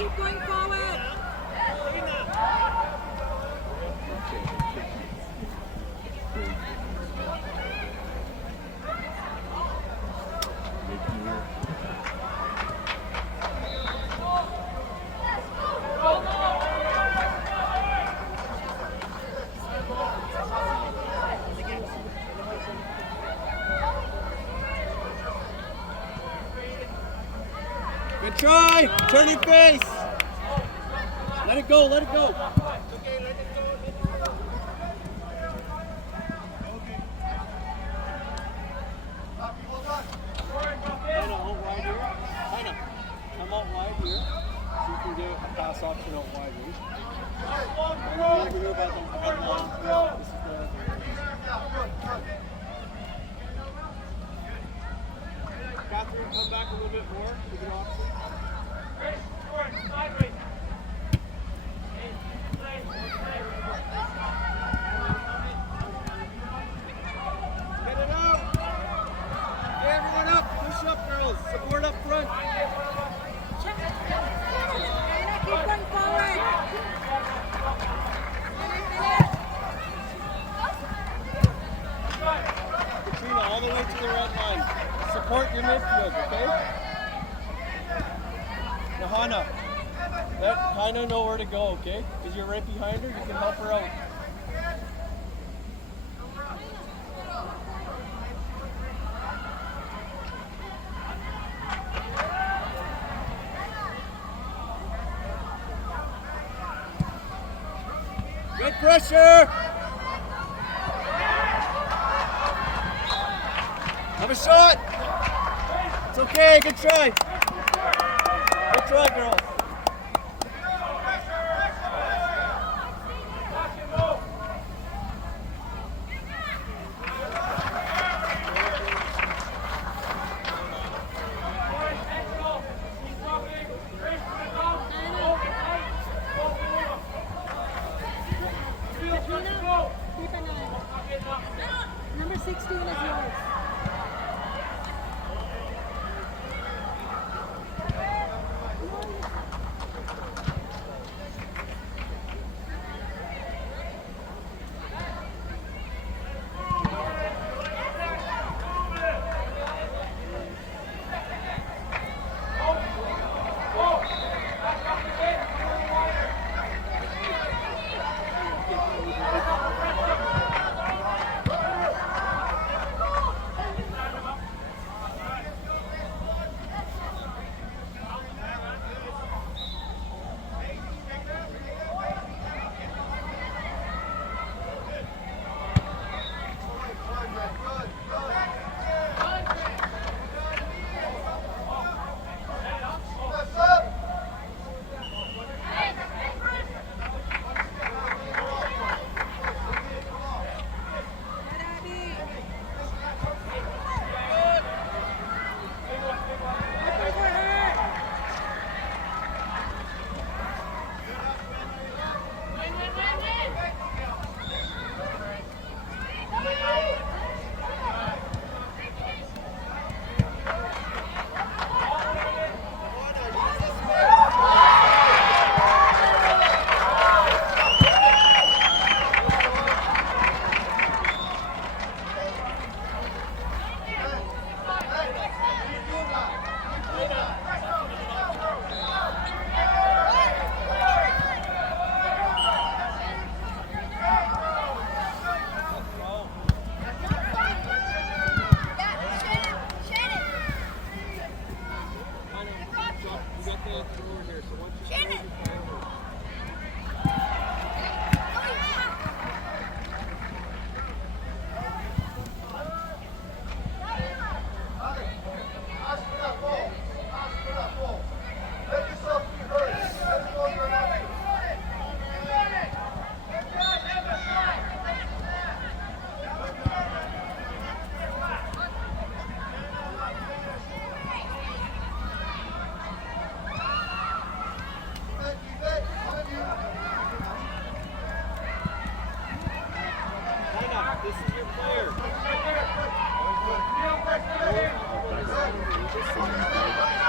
keep going forward. Good try! Turn your face! Let it go, let it go! Come out wide here, so you can get a pass option out wide here. Over here by the line. This is Catherine, come back a little bit more to the opposite. Get it out! Get everyone up! Push up, girls! Support up front! Keep going forward. Katrina, all the way to the red line. Support your midfield, okay? Johanna, let Hannah know where to go, okay? Because you're right behind her, you can help her out. Good pressure! Have a shot! It's okay, good try! Good try, girls! Keep an eye. Number 16 is yours.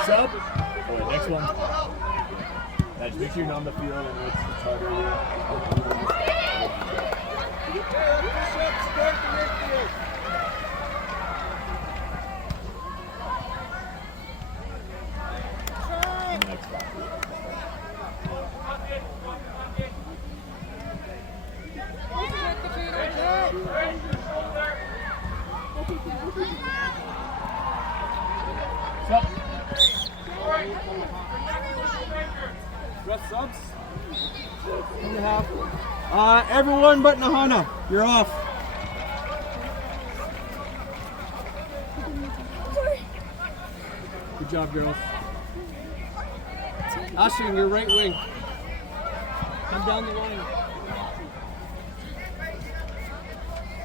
Sub. Next one. That's once you're on the field and it's harder here. Next one. Ref subs? You have everyone but Nahana. You're off. Good job, girls. Ashton, your right wing. Come down the line.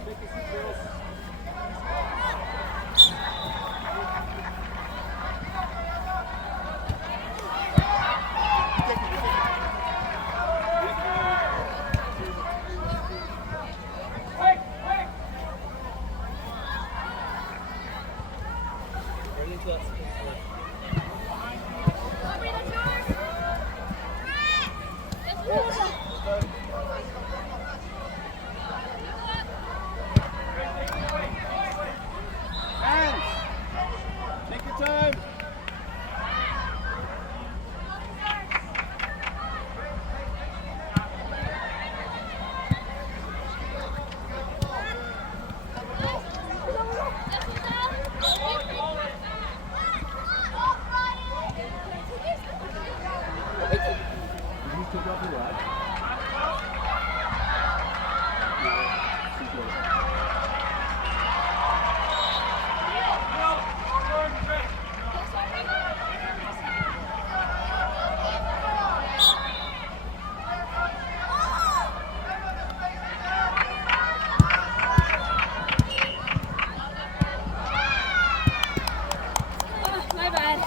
Take a seat, girls. My bad.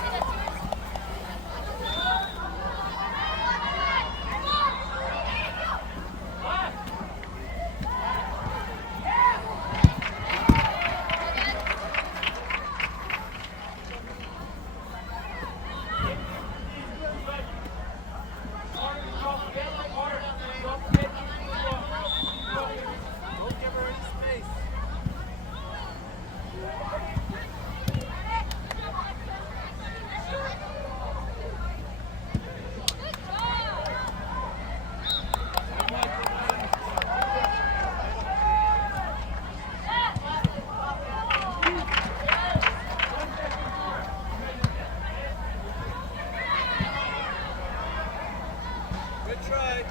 Good try.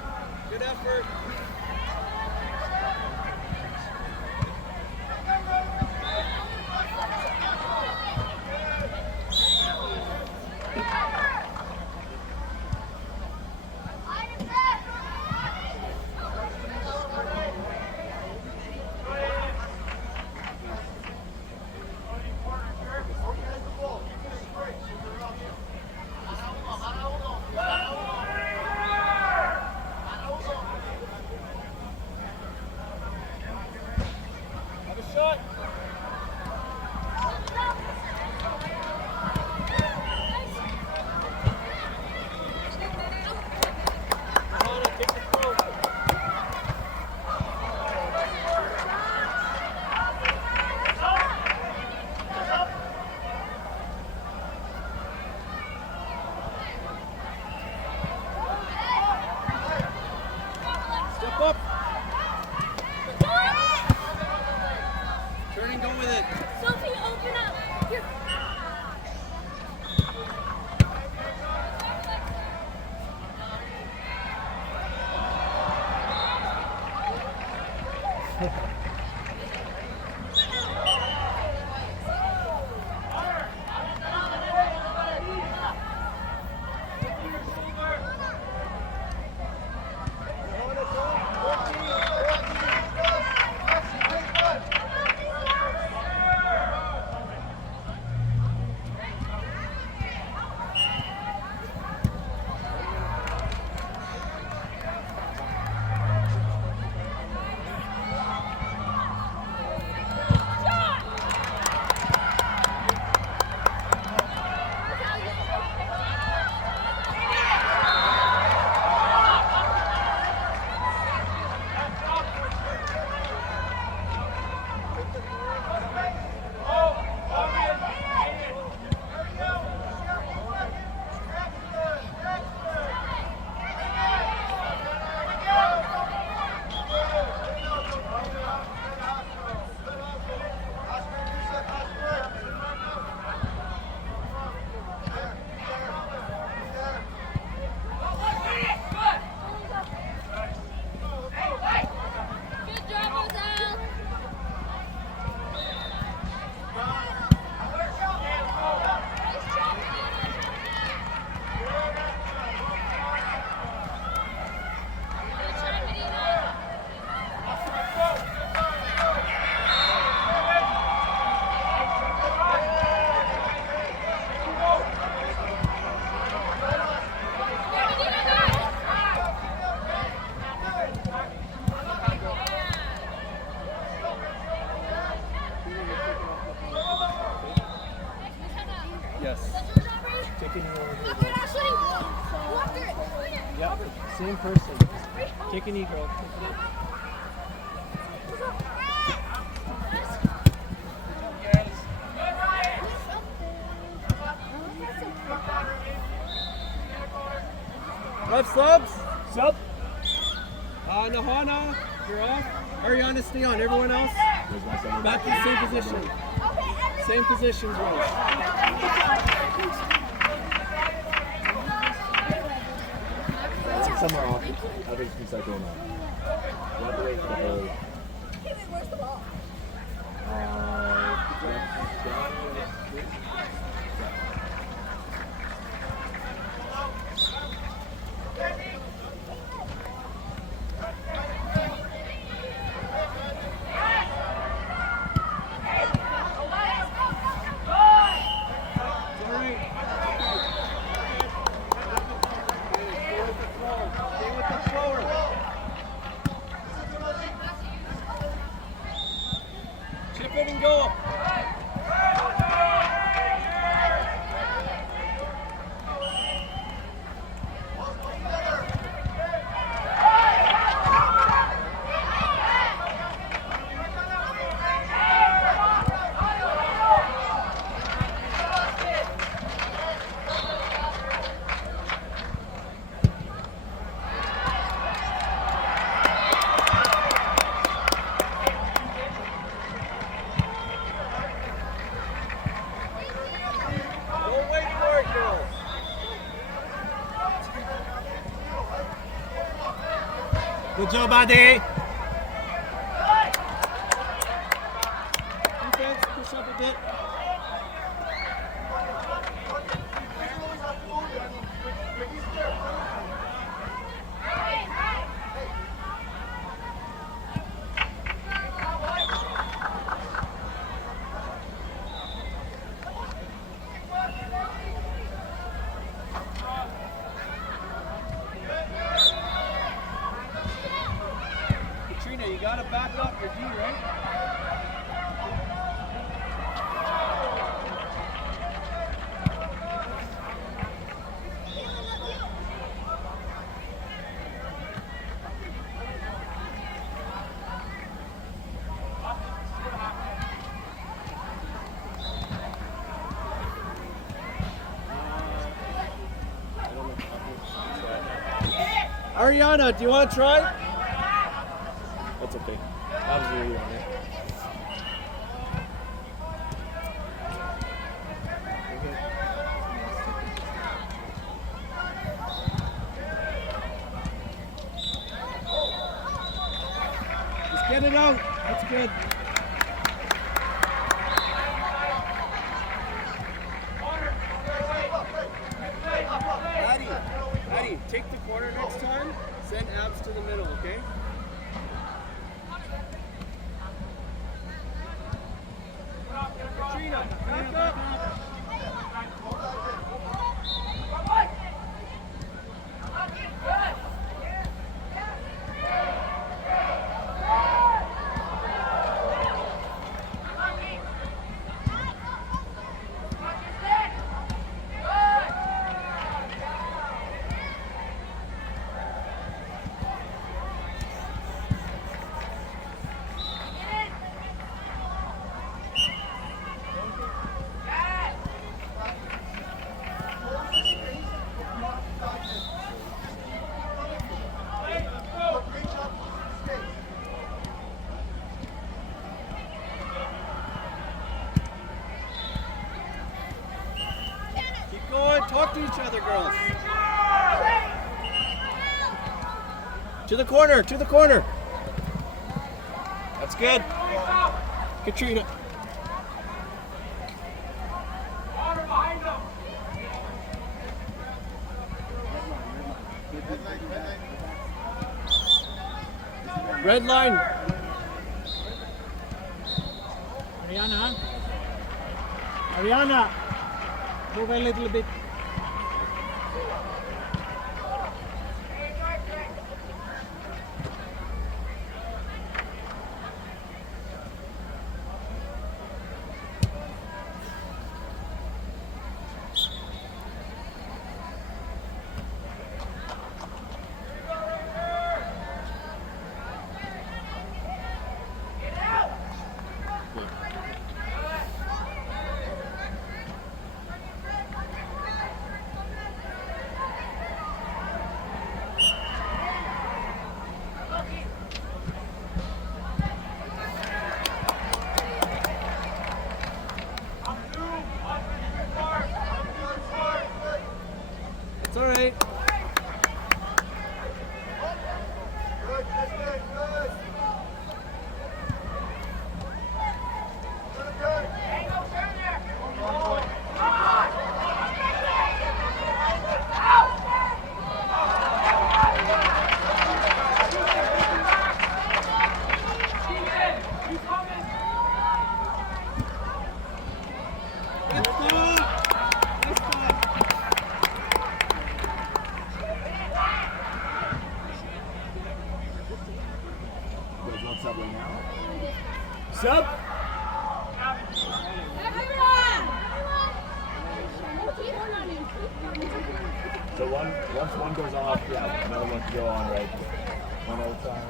Good effort. Yep, same person. Take a knee, girl. Take it in. Left subs. Sub. Nahana, you're off. Ariana, stay on. Everyone else, back to the same position. Same positions, Rose. Somewhere off. I think you can start doing that. You have to wait for the whole. Where's the ball? Chip it and go. Don't wait for it, girls. Good job, Adi. Defense, push up a bit. Katrina, you gotta back up your D, right? Ariana, do you want to try? That's okay. That was really on it. Just get it out. That's good. Addie, take the corner next time. Send abs to the middle, okay? Katrina, back up. Keep going. Talk to each other, girls. To the corner. To the corner. That's good. Katrina. Red line. Ariana, move a little bit. all right. There's one sub right now. Sub. So once one goes off, yeah, another one can go on right. One at a time.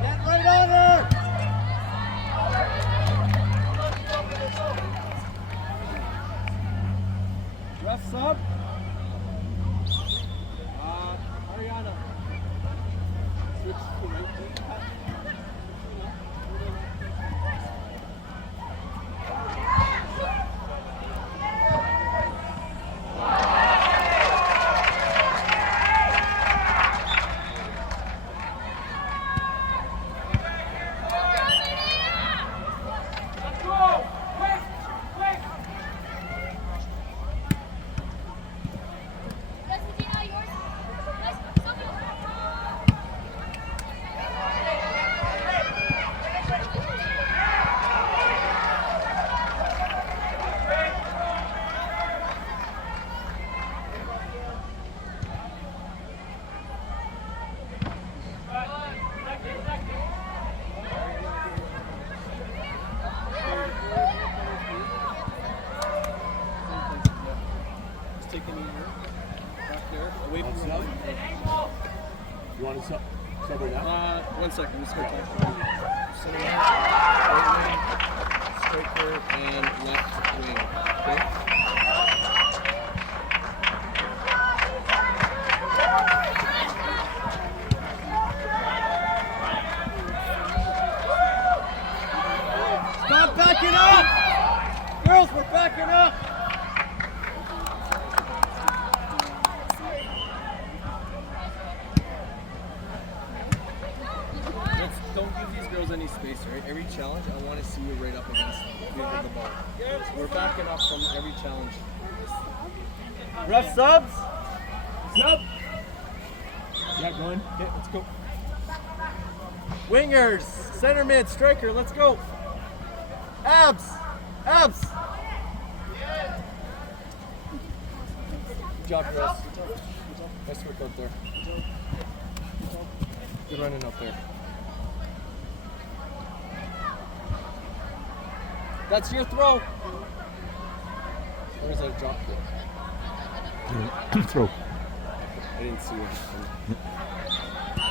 Get right on her! Ref sub. Ariana. Switch to right. Just taking you back there, away from the You want to sub right now? 1 second, just go talk. Center right wing, striker, and left wing. Okay? Stop backing up! Girls, we're backing up! Don't give these girls any space, right? Every challenge, I want to see you right up against the ball. We're backing up from every challenge. Ref subs! Sub! Yeah, going. Okay, let's go. Wingers, center mid, striker, let's go. Abs! Abs! Good job, Chris. Nice work out there. Good running up there. That's your throw. Or is that a drop kick? Throw. I didn't see it.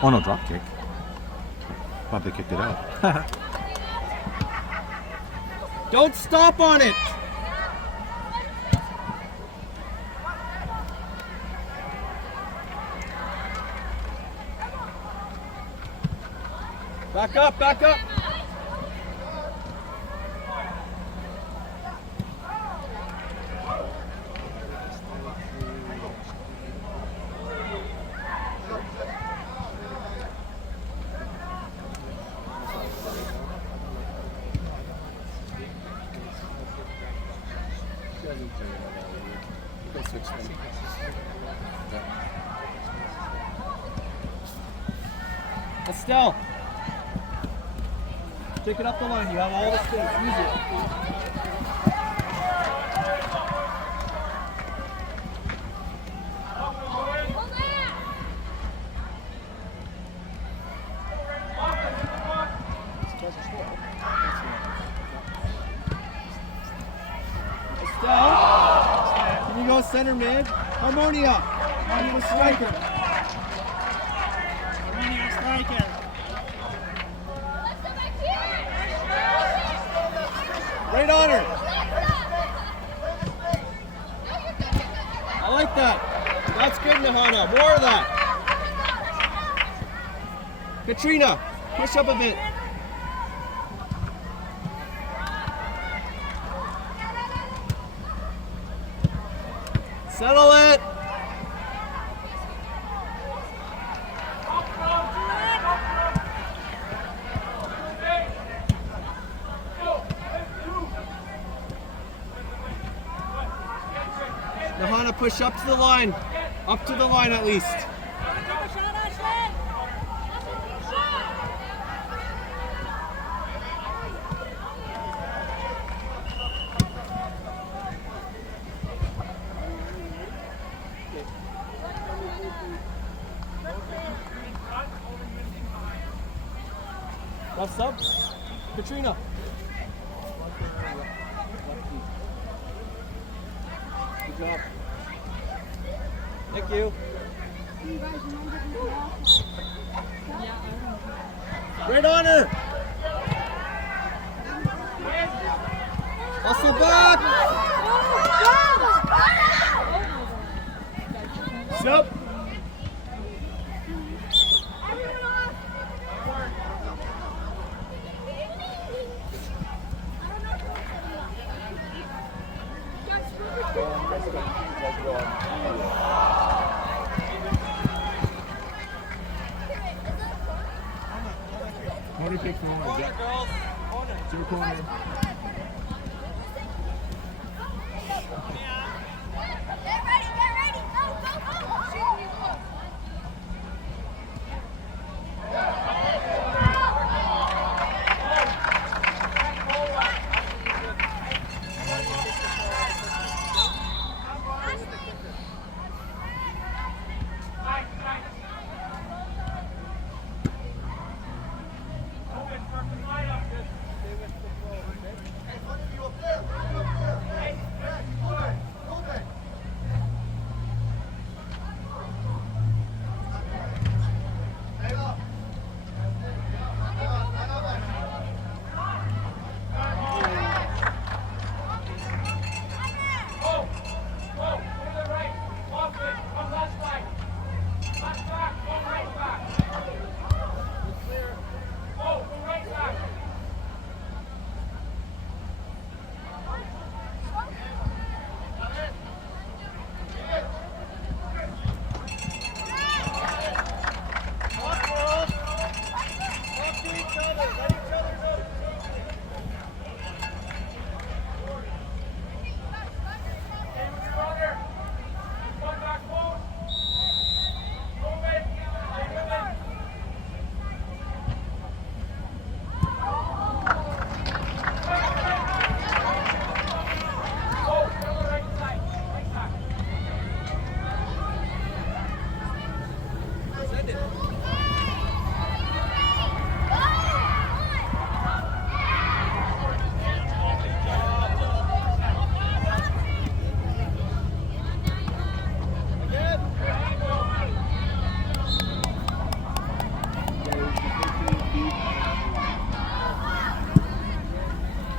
Oh no, drop kick. Thought they kicked it out. Don't stop on it. Back up, back up. You can switch them. Estelle, take it up the line. You have all the space. Use it. Estelle, can you go center mid? Harmonia, onto the striker. Katrina, push up a bit. Settle it. Johanna, push up to the line. Up to the line at least. Rough subs. Katrina. Good job. Thank you. You guys remember who the last one? Yeah, I remember. Great honor. Also back. Stop. Corner kick forward. Yeah. To the corner. Get ready, go.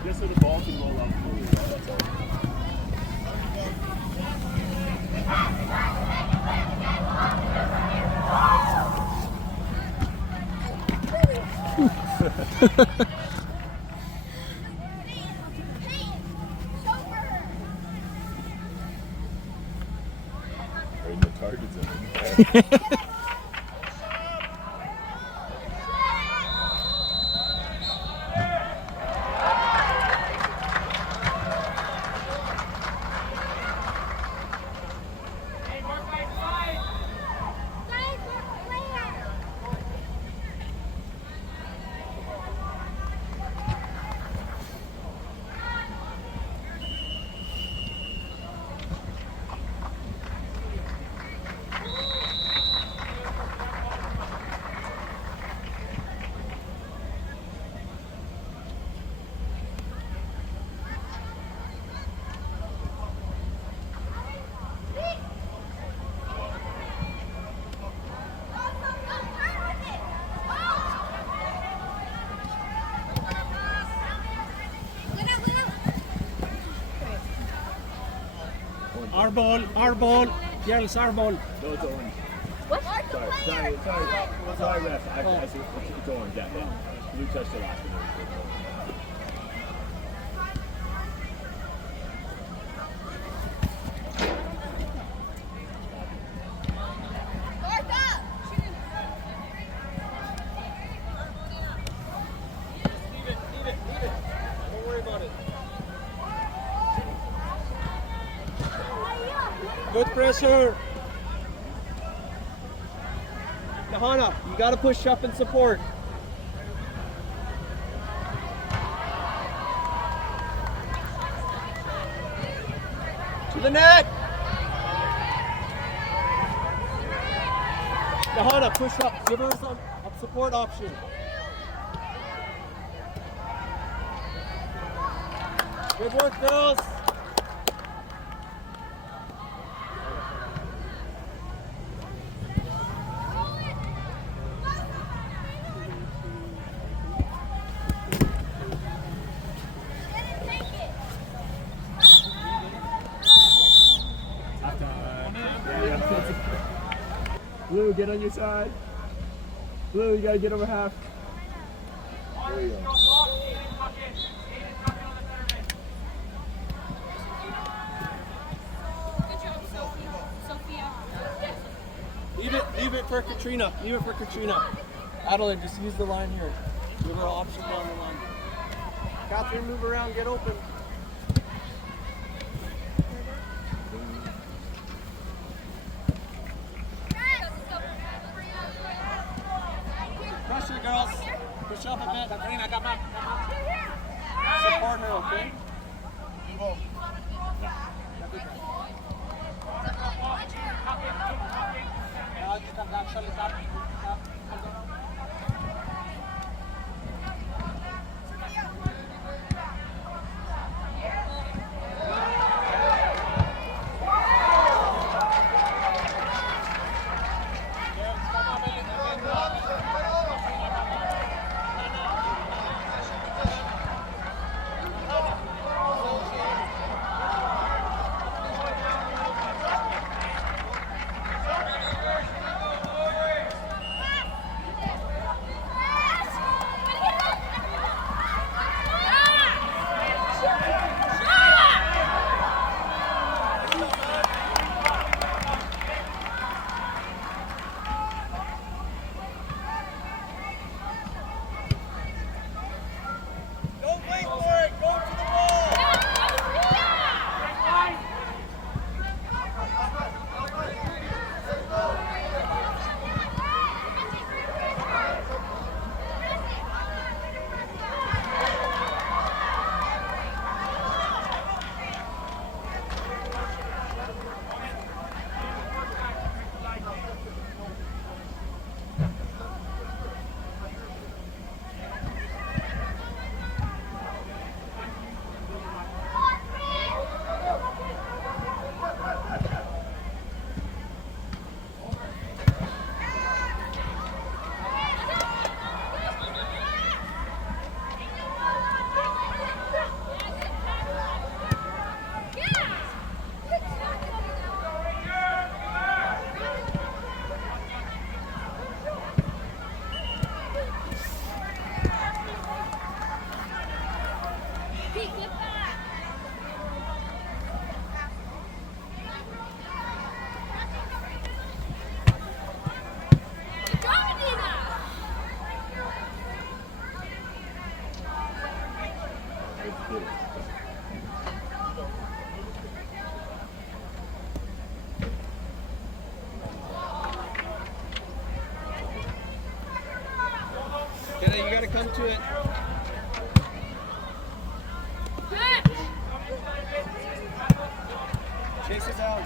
Just so the ball can roll out fully. That's all. Right, the target's in. Our ball. Girls, our ball. No, it's orange. What? Sorry, ref. I see it's orange. Yeah. Blue touched the last one. Guard up. Don't worry about it. Good pressure. Johanna, you got to push up and support. To the net. Johanna, push up. Give her some support option. Good work, girls. Blue, get on your side. Blue, you gotta get over half. There you go. Sophia. Leave it for Katrina. Leave it for Katrina. Adelaide, just use the line here. Give her an option down the line. Catherine, move around, get open. Pressure, girls. Push up a bit. Katrina, come on. Support her, okay? You gotta come to it. Chase it down.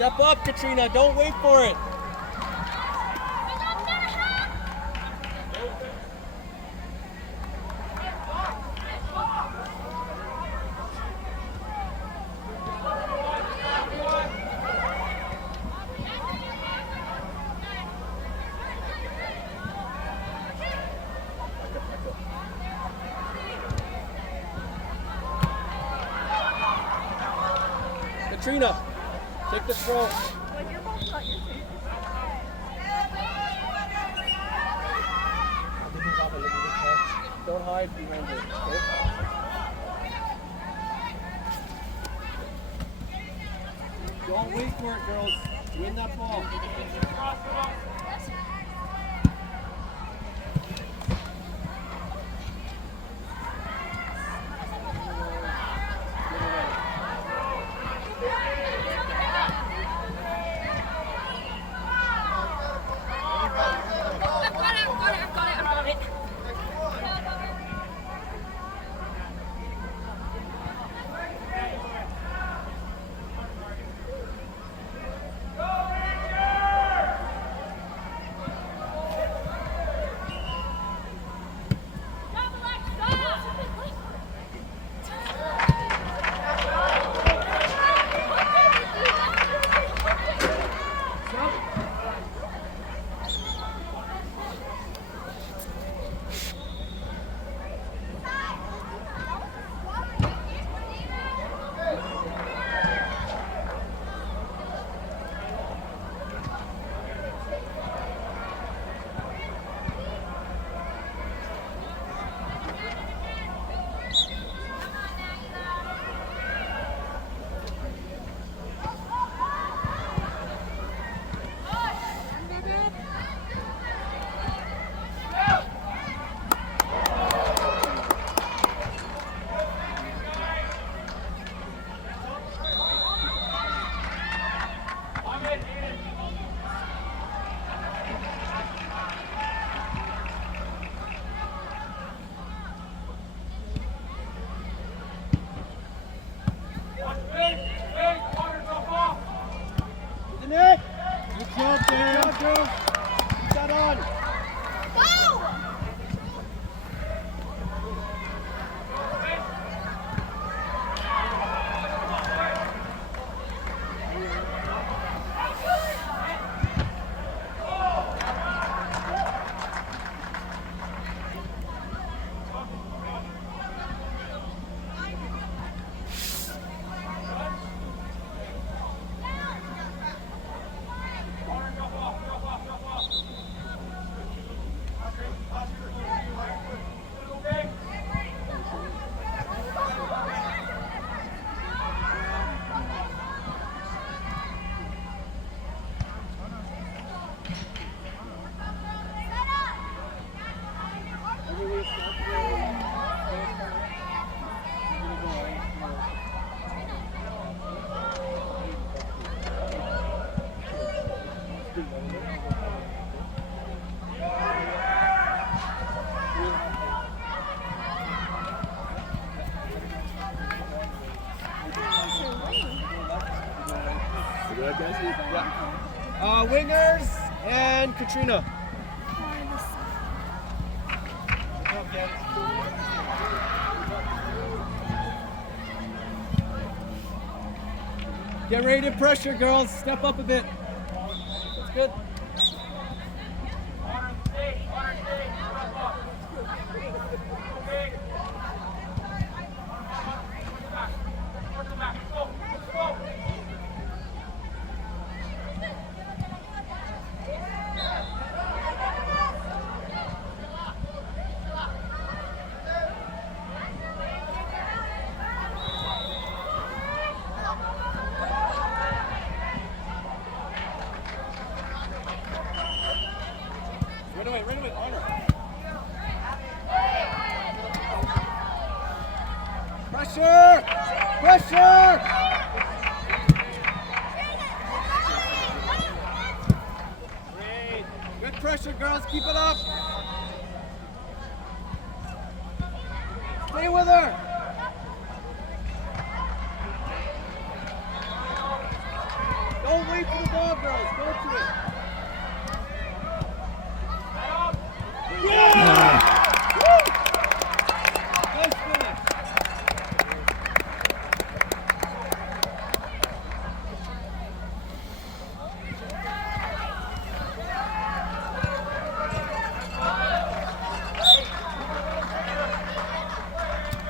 Step up, Katrina. Don't wait for it. Katrina, take the throw. Don't hide behind it, okay? Don't wait for it, girls. Win that ball. Wingers and Katrina. Get ready to pressure, girls. Step up a bit. That's good. Pressure! Good pressure, girls. Keep it up. Stay with her. Don't wait for the ball, girls. Go to it. Yeah! Woo! Nice finish.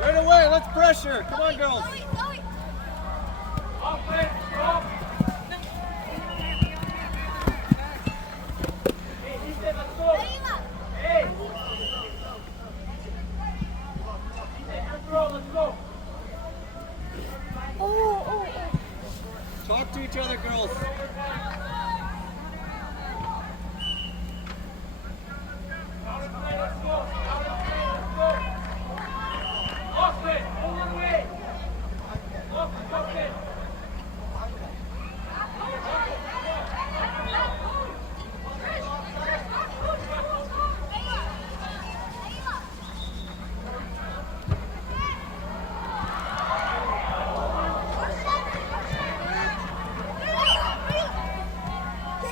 Right away, let's pressure. Come on, girls. Talk to each other, girls.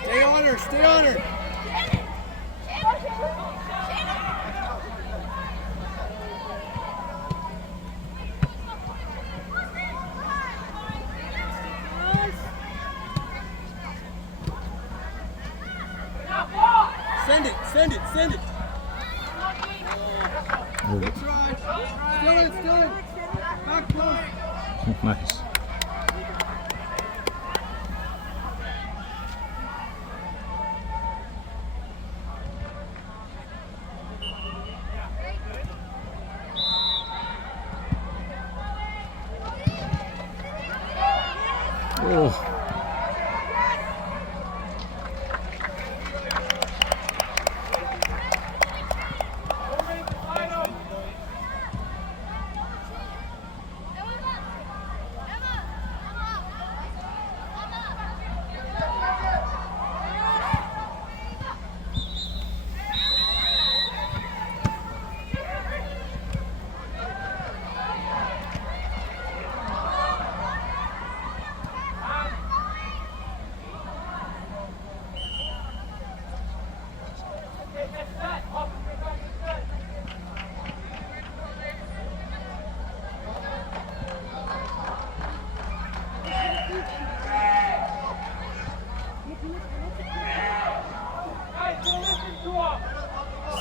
Stay on her, stay on her. Send it, send it, send it. Good try. Still in, still in. Back close. Nice. Oh.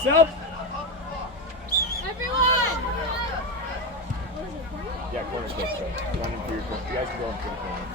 Sub. Everyone! Yeah, corner kick. So running through your corner. You guys can go into the corner.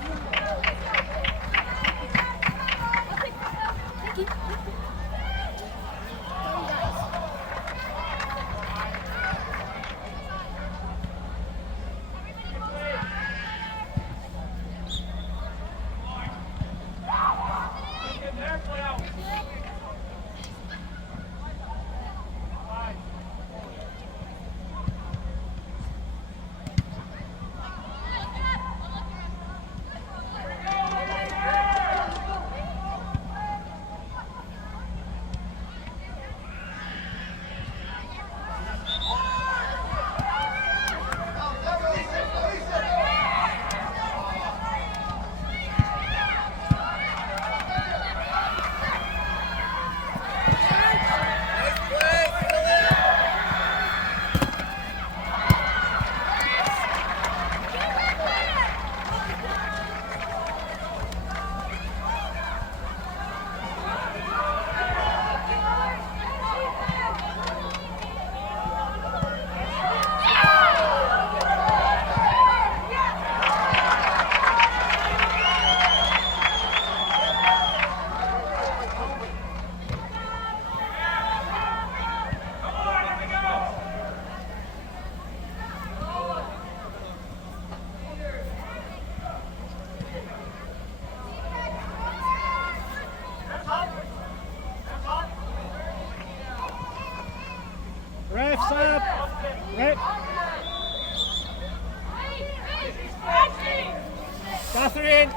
Catherine.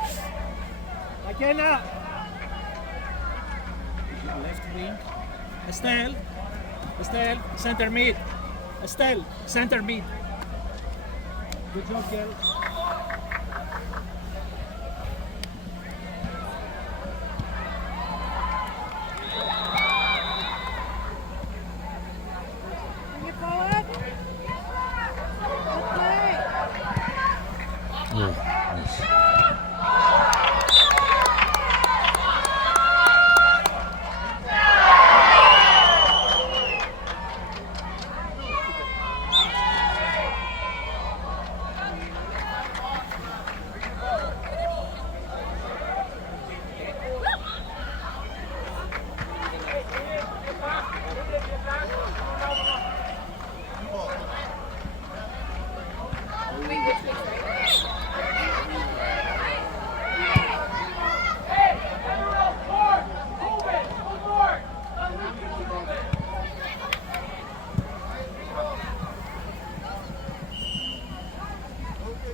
McKenna. Left wing. Estelle. Estelle, center mid. Estelle, center mid. Good job, girl. Bring it forward. Okay. Oh, nice.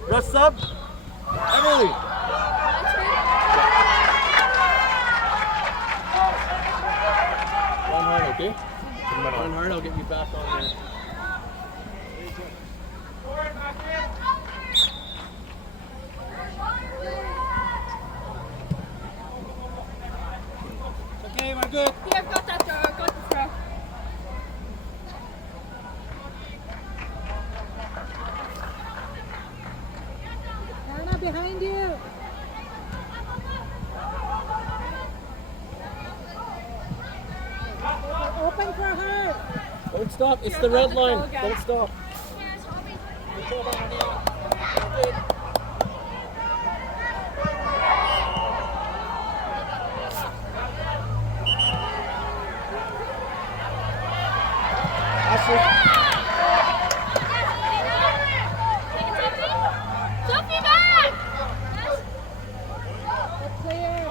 Ref sub. Emily. Run hard, okay? Run hard, I'll get you back on there. Okay, we're good. Here, got that throw. Got the throw. Hannah, behind you. Open for her. Don't stop, it's the red line. Don't stop. Good job, Amania. Good. Sophie back! Clear.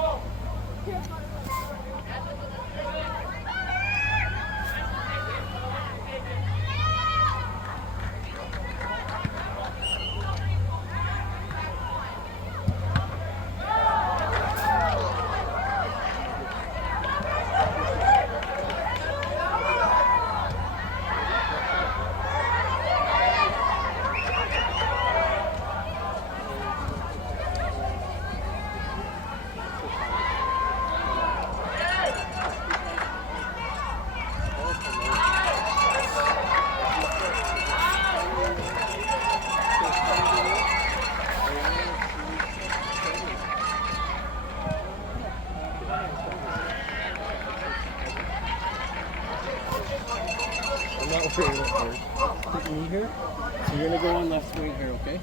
I'm not worried about her. Take a knee here. So you're gonna go on left wing here, okay?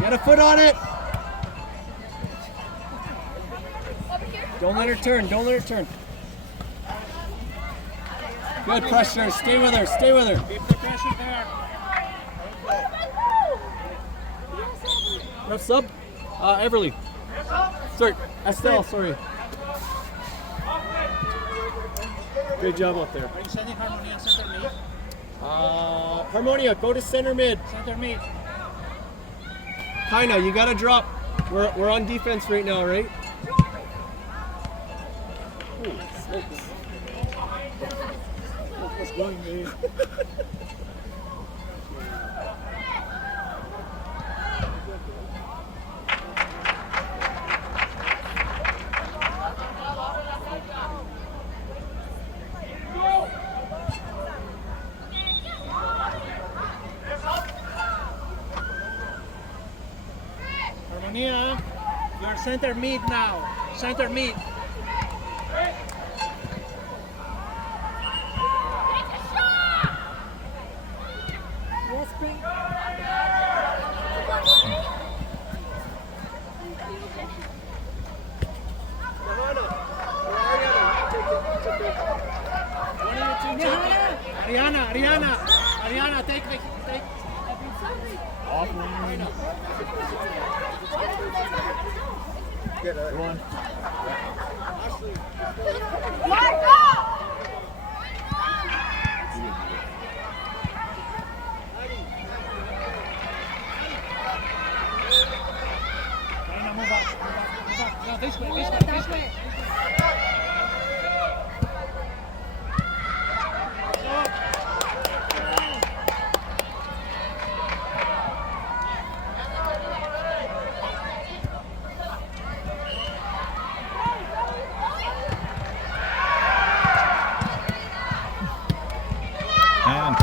Get a foot on it! Over here. Don't let her turn, don't let her turn. Good pressure, stay with her, stay with her. Keep the pressure there. Ref sub? Everly. Sorry, Estelle, sorry. Good job up there. Are you sending Harmonia center mid? Harmonia, go to center mid. Center mid. Kaina, you gotta drop. We're on defense right now, right? What's going on? Harmonia, you're center mid now. Center mid. Yes, bring. Ariana, take. Go on. That way. And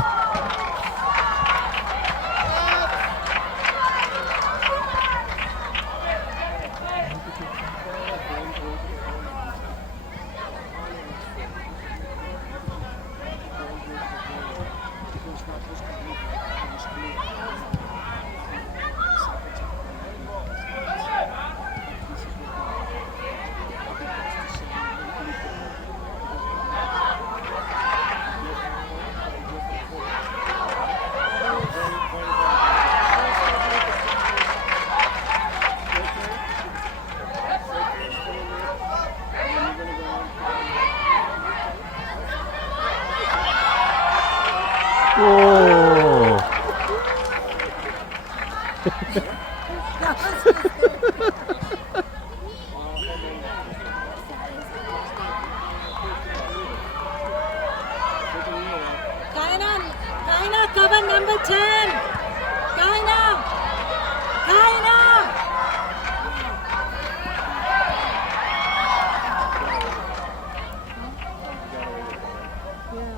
whoa. Kaina, cover number 10. Kaina.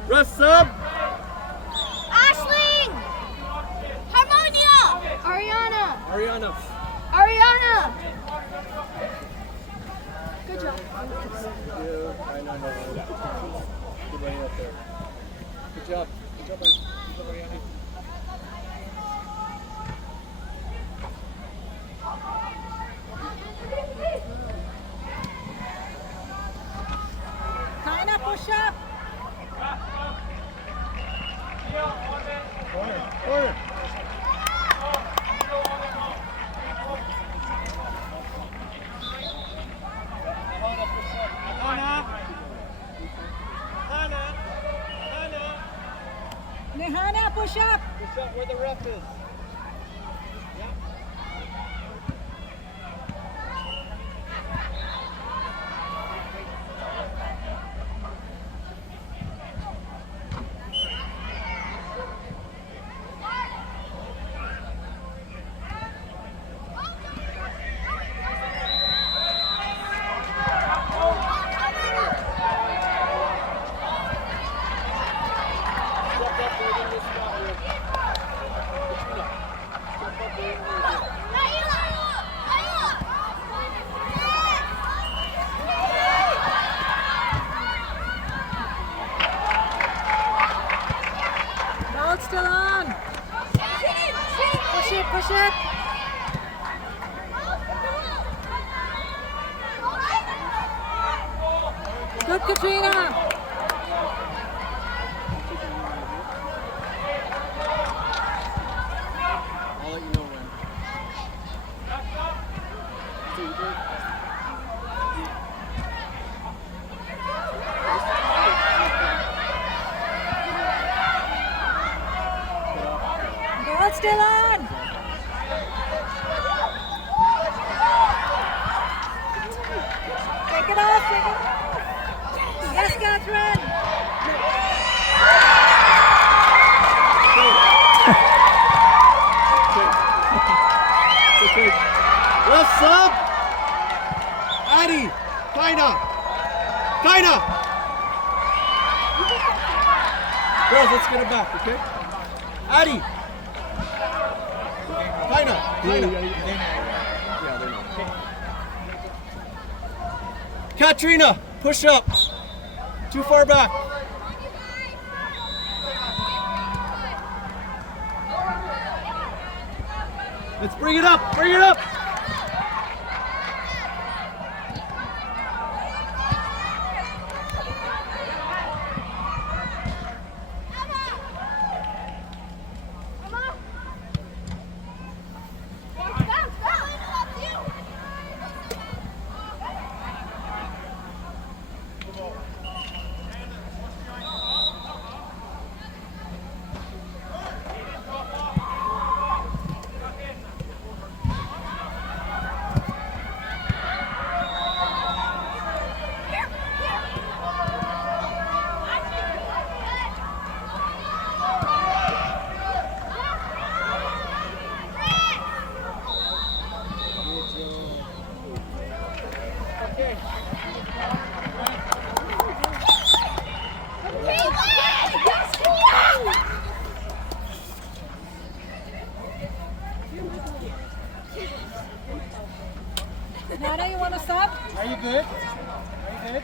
Ref sub. Ashling! Harmonia! Ariana. Ariana! Good job. I know. Good running up there. Good job. Good job, Ariana. Kaina, push up. Corner. Nehana, push up. Push up where the ref is. Ball's still on. Push it. Good, Katrina. I'll let you know when. Ball's still on. Take it off. Yes, Catherine. Okay. Left sub. Addie. Kaina. Girls, let's get it back, okay? Addie. Kaina. Yeah, they're not. Katrina, push up. Too far back. Let's bring it up. Nana, you want to sub? Are you good? Are you good?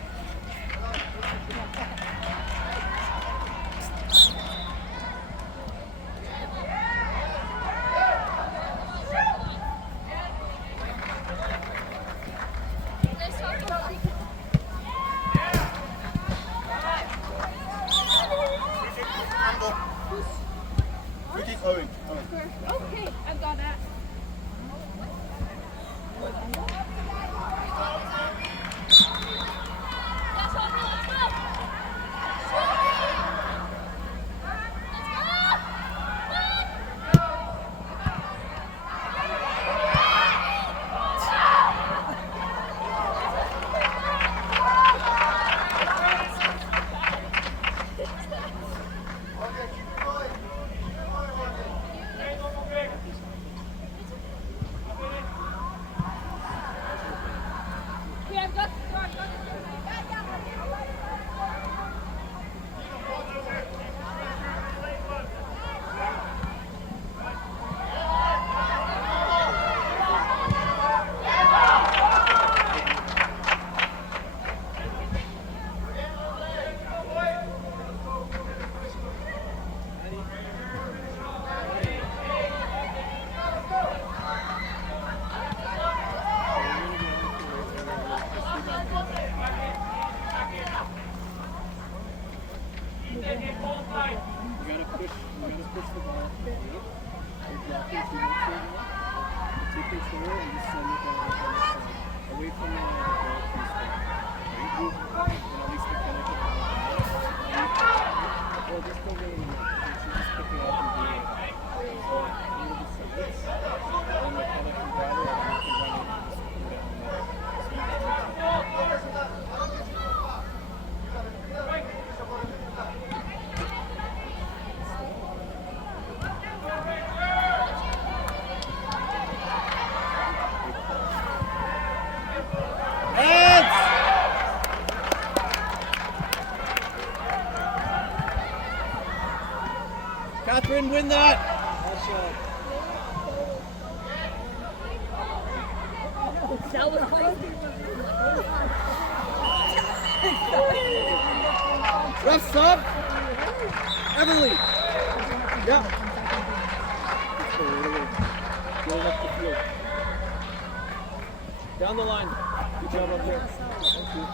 Free kick, Owen. Okay, I've got that. Okay, I've got You gotta push the ball. You're blocking too much right now. Take control and just send it down the side. Away from the ball from spot. Right? And at least mechanic it out. Or just go really low. You should just pick it up and do it. So, near the sides. And mechanic can grab it and you can run it and just put it on there. So you just Catherine, win that! Ref sub! Everly! Yeah. Going up the field. Down the line. Good job up there. Thank you.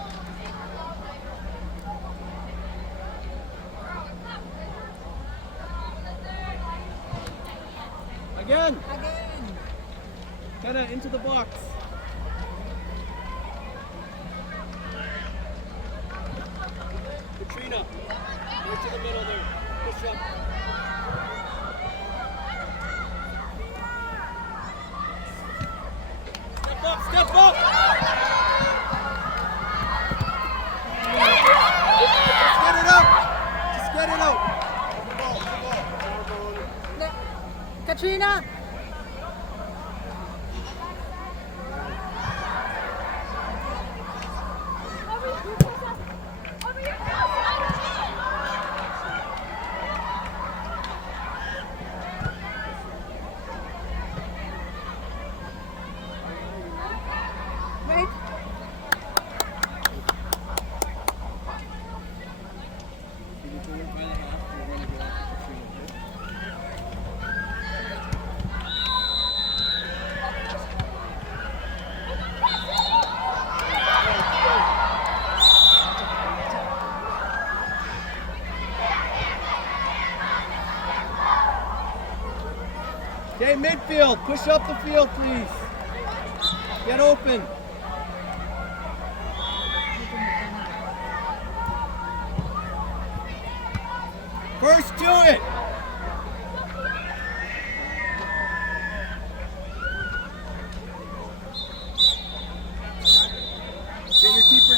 Again! Kenna, into the box. Katrina, right to the middle there. Push up. Step up, step up! Just get it up! Just get it out! Katrina! Wait. Can you pull it by the half? We're going to go off the Katrina. Okay, midfield. Push up the field, please. Get open. First to it. Get your keeper